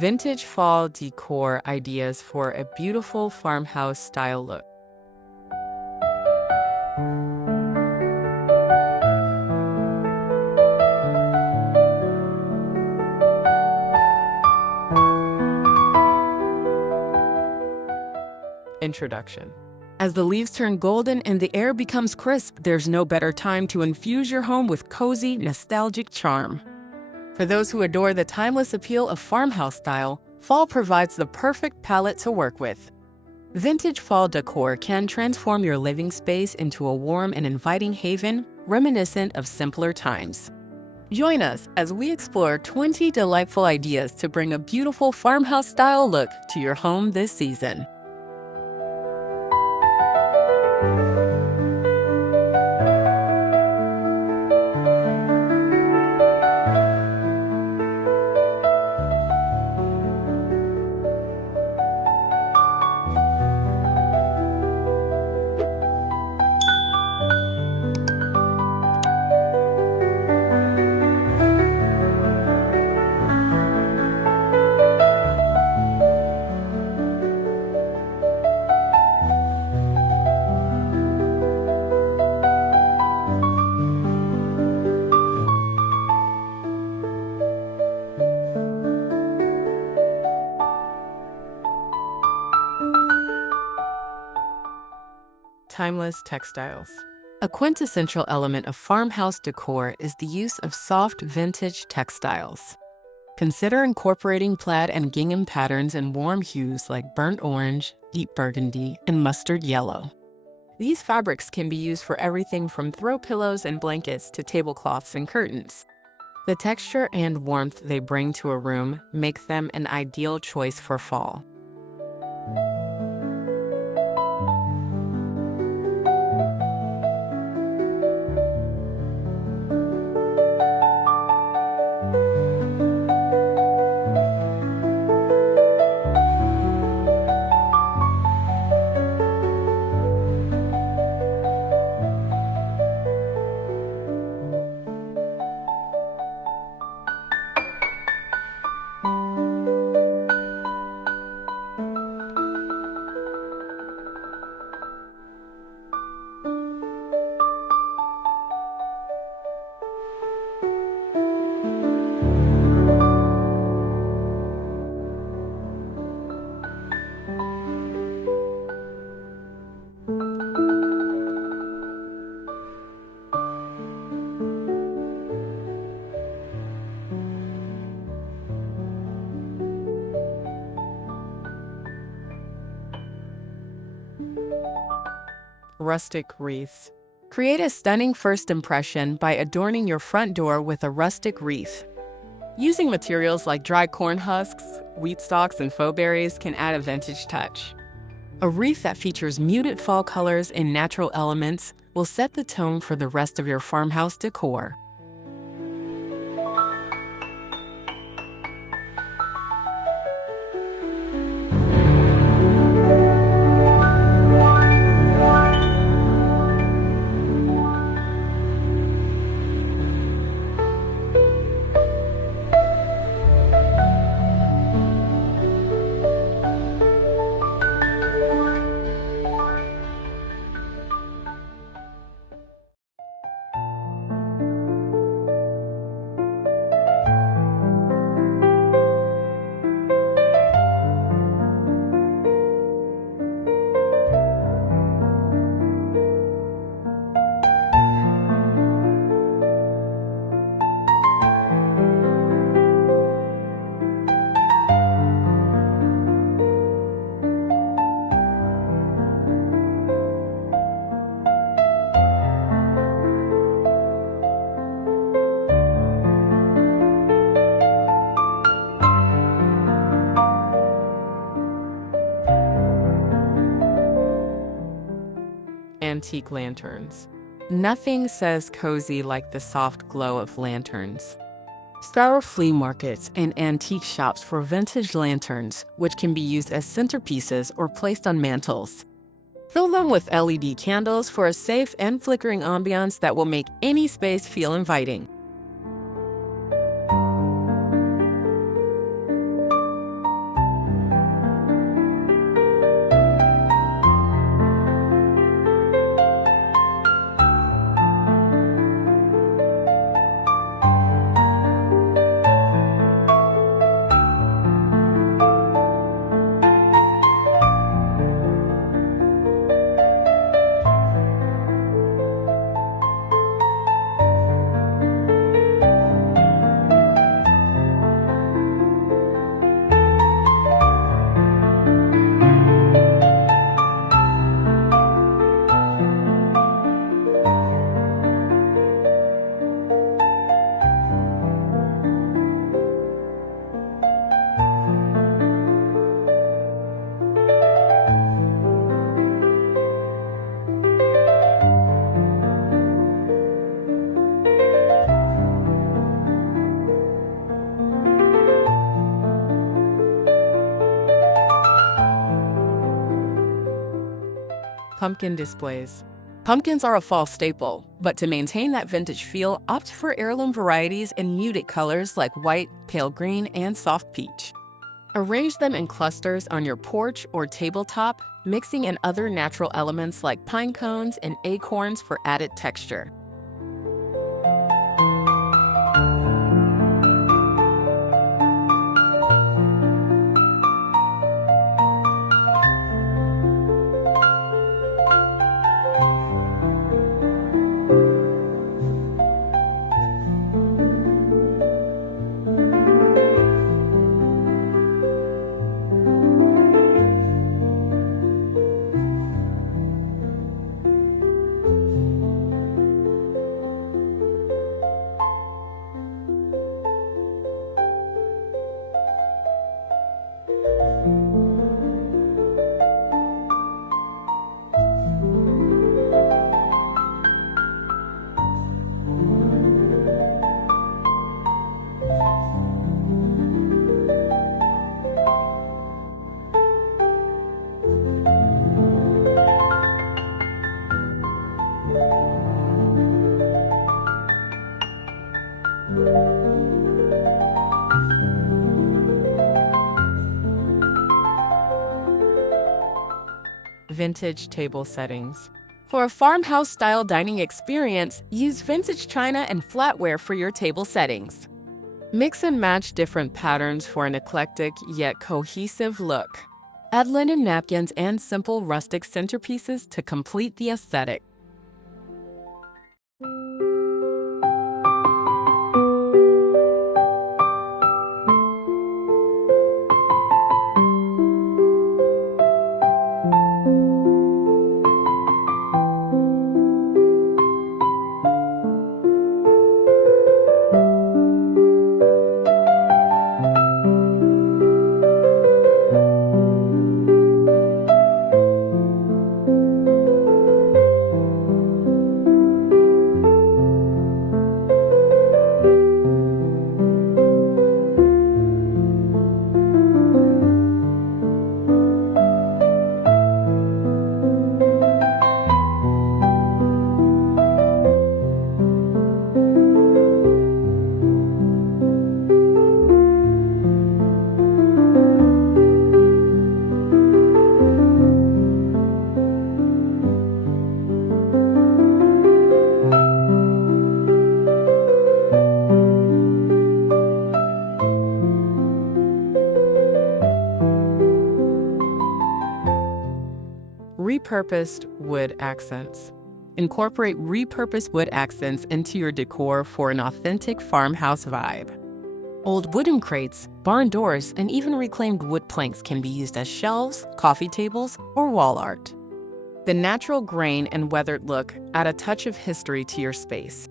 Vintage Fall Decor Ideas for a Beautiful Farmhouse Style Look. Introduction. As the leaves turn golden and the air becomes crisp, there's no better time to infuse your home with cozy, nostalgic charm. For those who adore the timeless appeal of farmhouse style, fall provides the perfect palette to work with. Vintage fall decor can transform your living space into a warm and inviting haven, reminiscent of simpler times. Join us as we explore 20 delightful ideas to bring a beautiful farmhouse style look to your home this season. Timeless textiles. A quintessential element of farmhouse decor is the use of soft vintage textiles. Consider incorporating plaid and gingham patterns in warm hues like burnt orange, deep burgundy, and mustard yellow. These fabrics can be used for everything from throw pillows and blankets to tablecloths and curtains. The texture and warmth they bring to a room make them an ideal choice for fall. Rustic Wreaths. Create a stunning first impression by adorning your front door with a rustic wreath. Using materials like dry corn husks, wheat stalks, and faux berries can add a vintage touch. A wreath that features muted fall colors and natural elements will set the tone for the rest of your farmhouse decor. Antique lanterns. Nothing says cozy like the soft glow of lanterns. Scour flea markets and antique shops for vintage lanterns, which can be used as centerpieces or placed on mantels. Fill them with LED candles for a safe and flickering ambiance that will make any space feel inviting. Pumpkin displays. Pumpkins are a fall staple, but to maintain that vintage feel, opt for heirloom varieties in muted colors like white, pale green, and soft peach. Arrange them in clusters on your porch or tabletop, mixing in other natural elements like pine cones and acorns for added texture. Vintage table settings. For a farmhouse-style dining experience, use vintage china and flatware for your table settings. Mix and match different patterns for an eclectic yet cohesive look. Add linen napkins and simple rustic centerpieces to complete the aesthetic. Repurposed wood accents. Incorporate repurposed wood accents into your decor for an authentic farmhouse vibe. Old wooden crates, barn doors, and even reclaimed wood planks can be used as shelves, coffee tables, or wall art. The natural grain and weathered look add a touch of history to your space.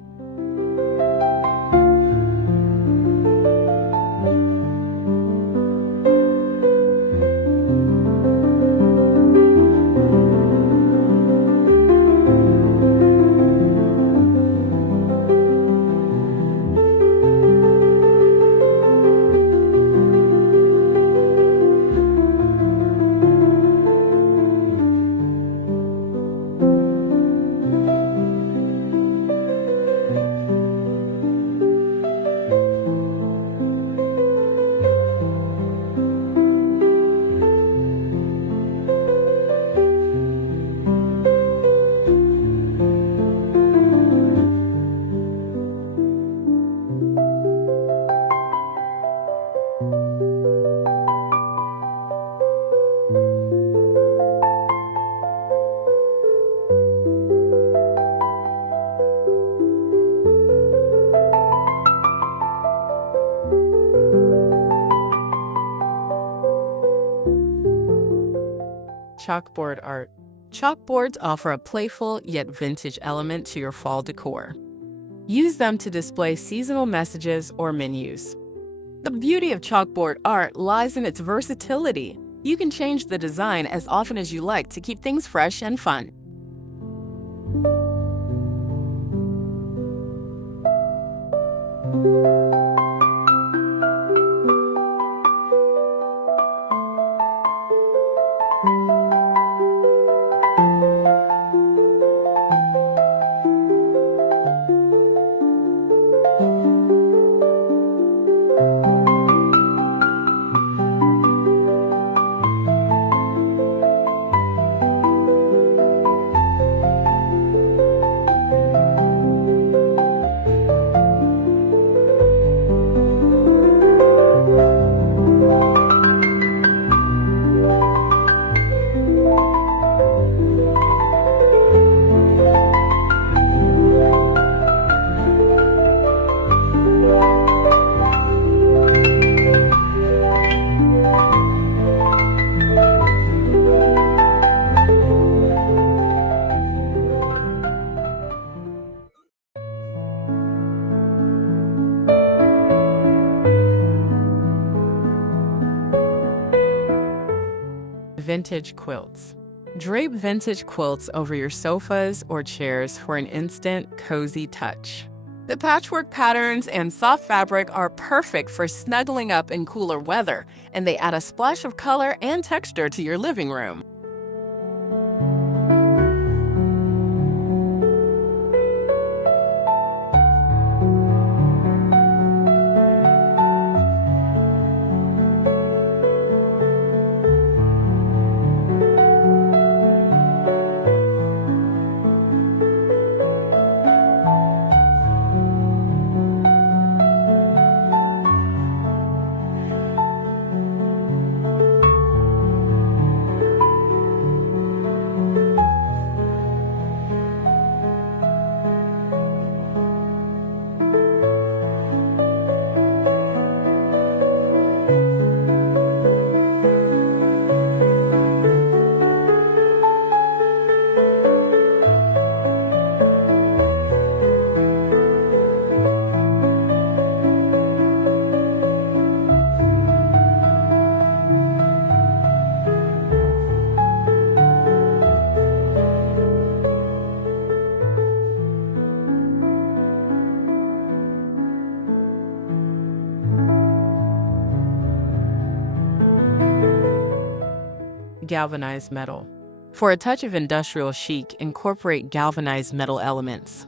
Chalkboard art. Chalkboards offer a playful yet vintage element to your fall decor. Use them to display seasonal messages or menus. The beauty of chalkboard art lies in its versatility. You can change the design as often as you like to keep things fresh and fun. Vintage quilts. Drape vintage quilts over your sofas or chairs for an instant, cozy touch. The patchwork patterns and soft fabric are perfect for snuggling up in cooler weather, and they add a splash of color and texture to your living room. Galvanized metal. For a touch of industrial chic, incorporate galvanized metal elements.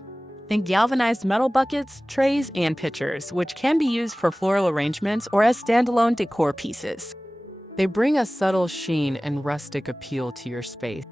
Think galvanized metal buckets, trays, and pitchers, which can be used for floral arrangements or as standalone decor pieces. They bring a subtle sheen and rustic appeal to your space.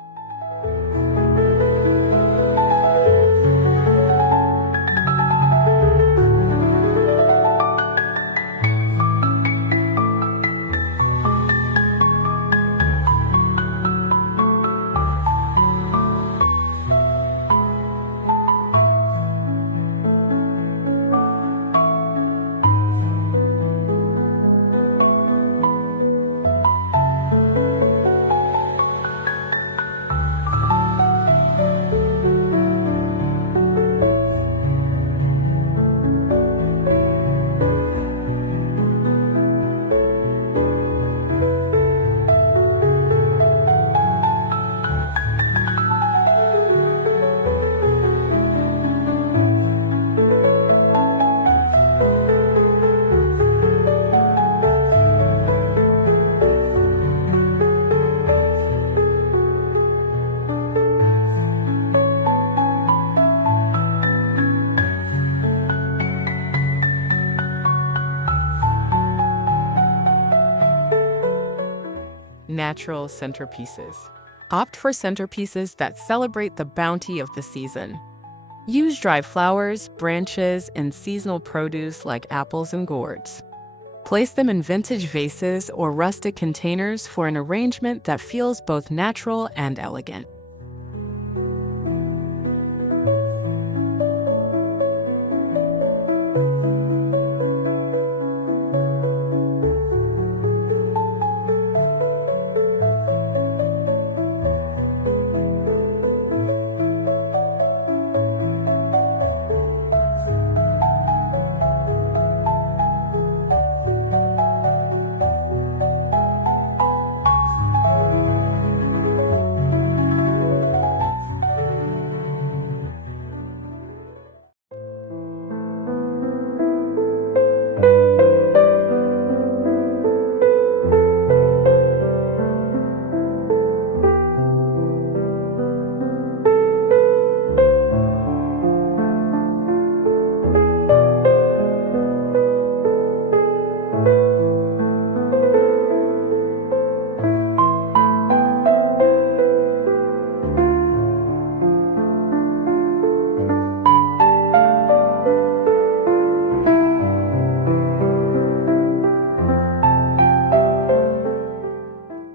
Natural centerpieces. Opt for centerpieces that celebrate the bounty of the season. Use dry flowers, branches, and seasonal produce like apples and gourds. Place them in vintage vases or rustic containers for an arrangement that feels both natural and elegant.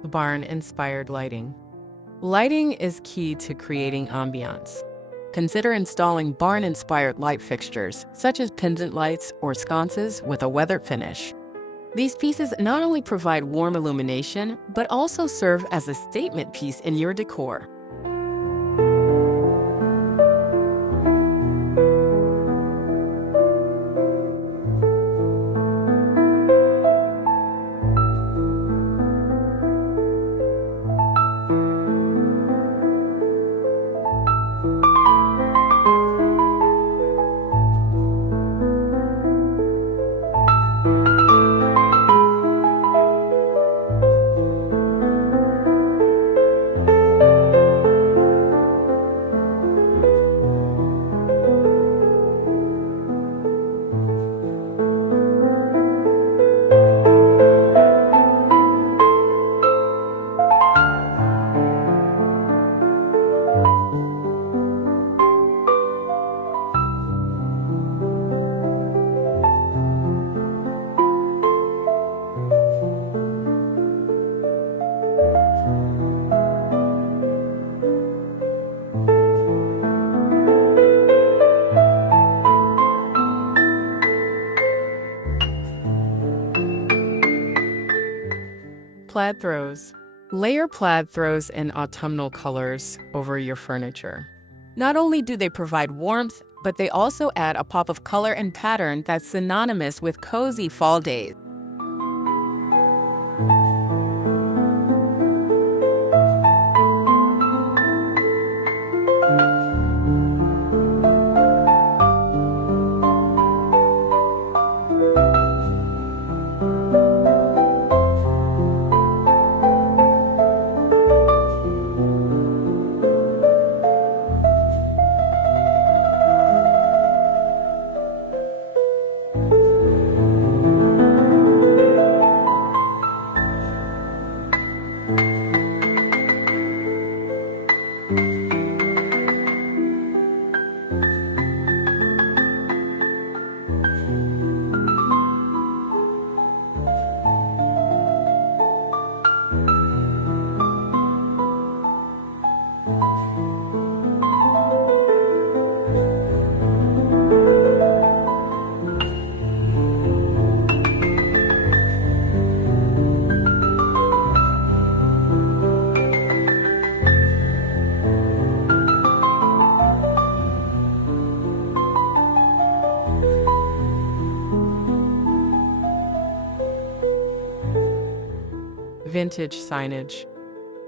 Barn-inspired lighting. Lighting is key to creating ambiance. Consider installing barn-inspired light fixtures, such as pendant lights or sconces with a weathered finish. These pieces not only provide warm illumination, but also serve as a statement piece in your decor. Plaid Throws. Layer plaid throws in autumnal colors over your furniture. Not only do they provide warmth, but they also add a pop of color and pattern that's synonymous with cozy fall days. Vintage signage.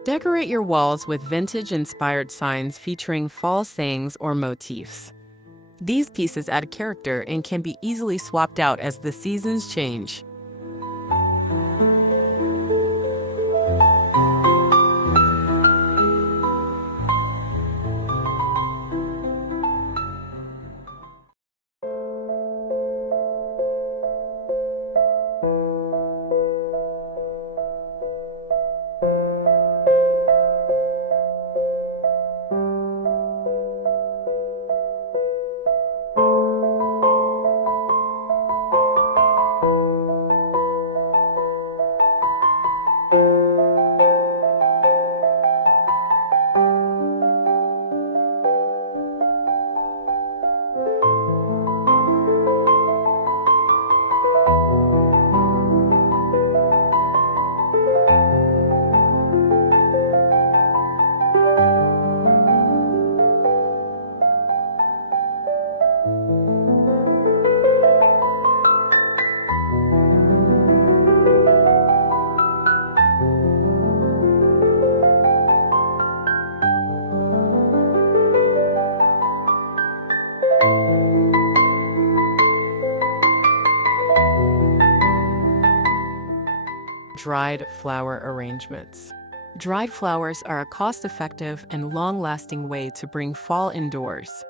Decorate your walls with vintage-inspired signs featuring fall sayings or motifs. These pieces add character and can be easily swapped out as the seasons change. Dried flower arrangements. Dried flowers are a cost-effective and long-lasting way to bring fall indoors.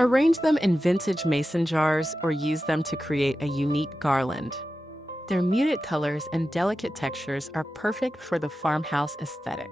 Arrange them in vintage mason jars or use them to create a unique garland. Their muted colors and delicate textures are perfect for the farmhouse aesthetic.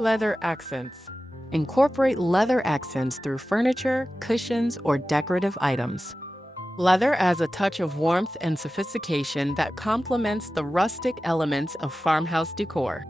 Leather accents. Incorporate leather accents through furniture, cushions, or decorative items. Leather adds a touch of warmth and sophistication that complements the rustic elements of farmhouse decor.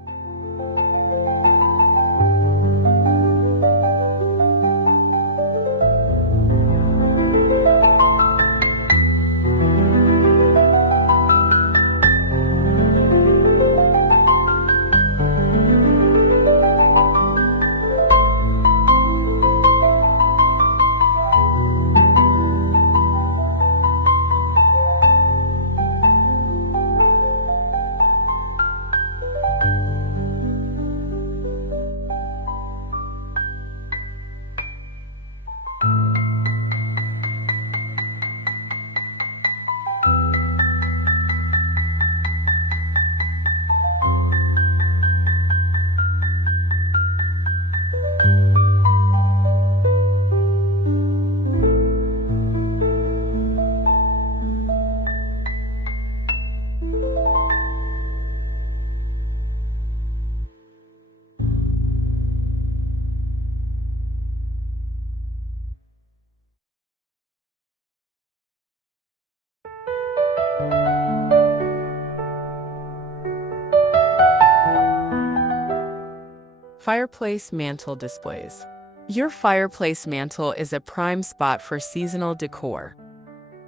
Fireplace mantle displays. Your fireplace mantle is a prime spot for seasonal decor.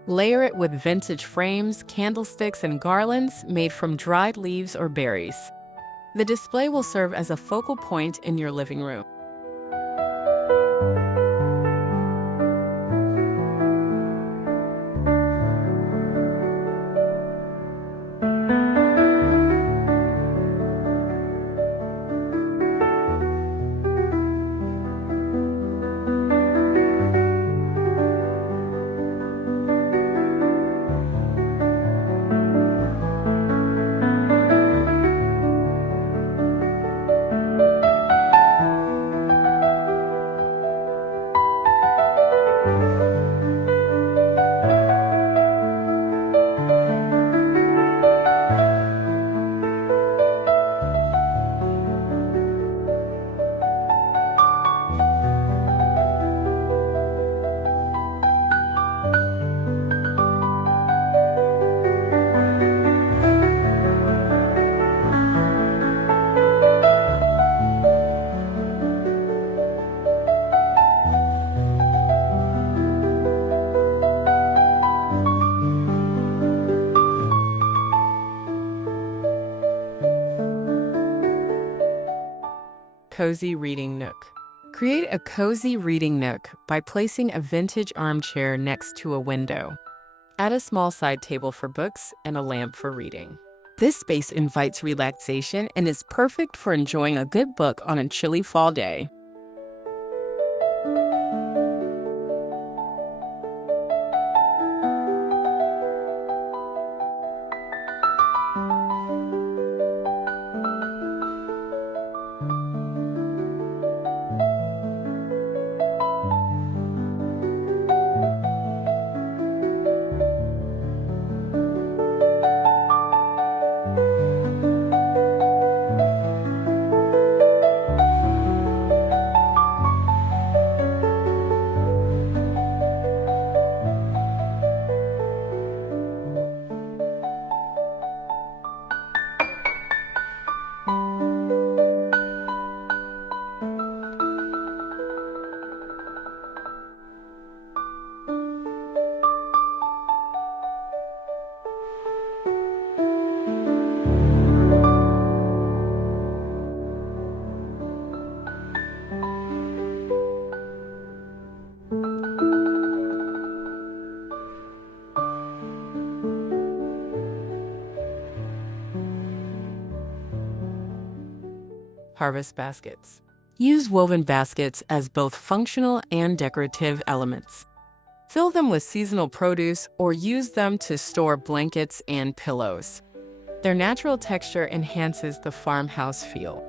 Layer it with vintage frames, candlesticks, and garlands made from dried leaves or berries. The display will serve as a focal point in your living room. Cozy reading nook. Create a cozy reading nook by placing a vintage armchair next to a window. Add a small side table for books and a lamp for reading. This space invites relaxation and is perfect for enjoying a good book on a chilly fall day. Harvest baskets. Use woven baskets as both functional and decorative elements. Fill them with seasonal produce or use them to store blankets and pillows. Their natural texture enhances the farmhouse feel.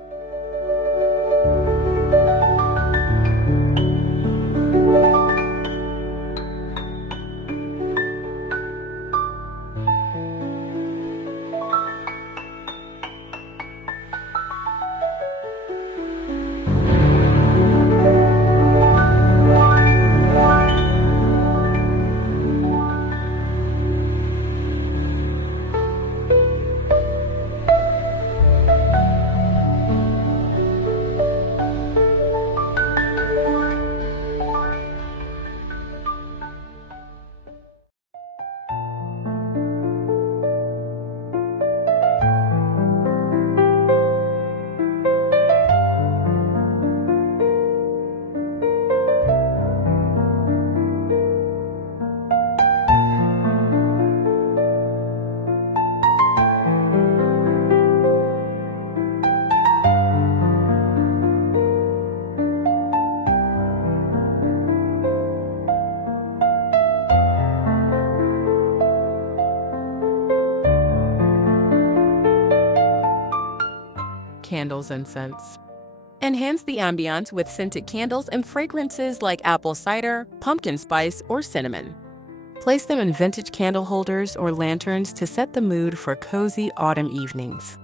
Candles and scents. Enhance the ambiance with scented candles and fragrances like apple cider, pumpkin spice, or cinnamon. Place them in vintage candle holders or lanterns to set the mood for cozy autumn evenings.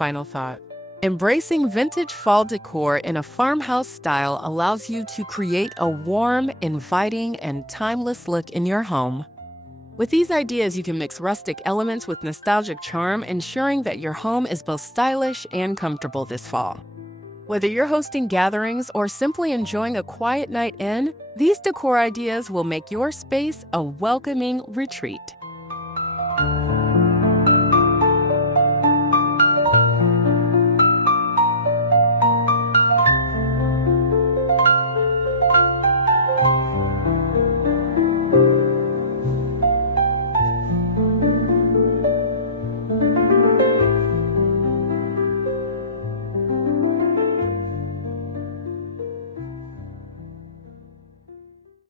final thought. Embracing vintage fall decor in a farmhouse style allows you to create a warm, inviting, and timeless look in your home. With these ideas, you can mix rustic elements with nostalgic charm, ensuring that your home is both stylish and comfortable this fall. Whether you're hosting gatherings or simply enjoying a quiet night in, these decor ideas will make your space a welcoming retreat.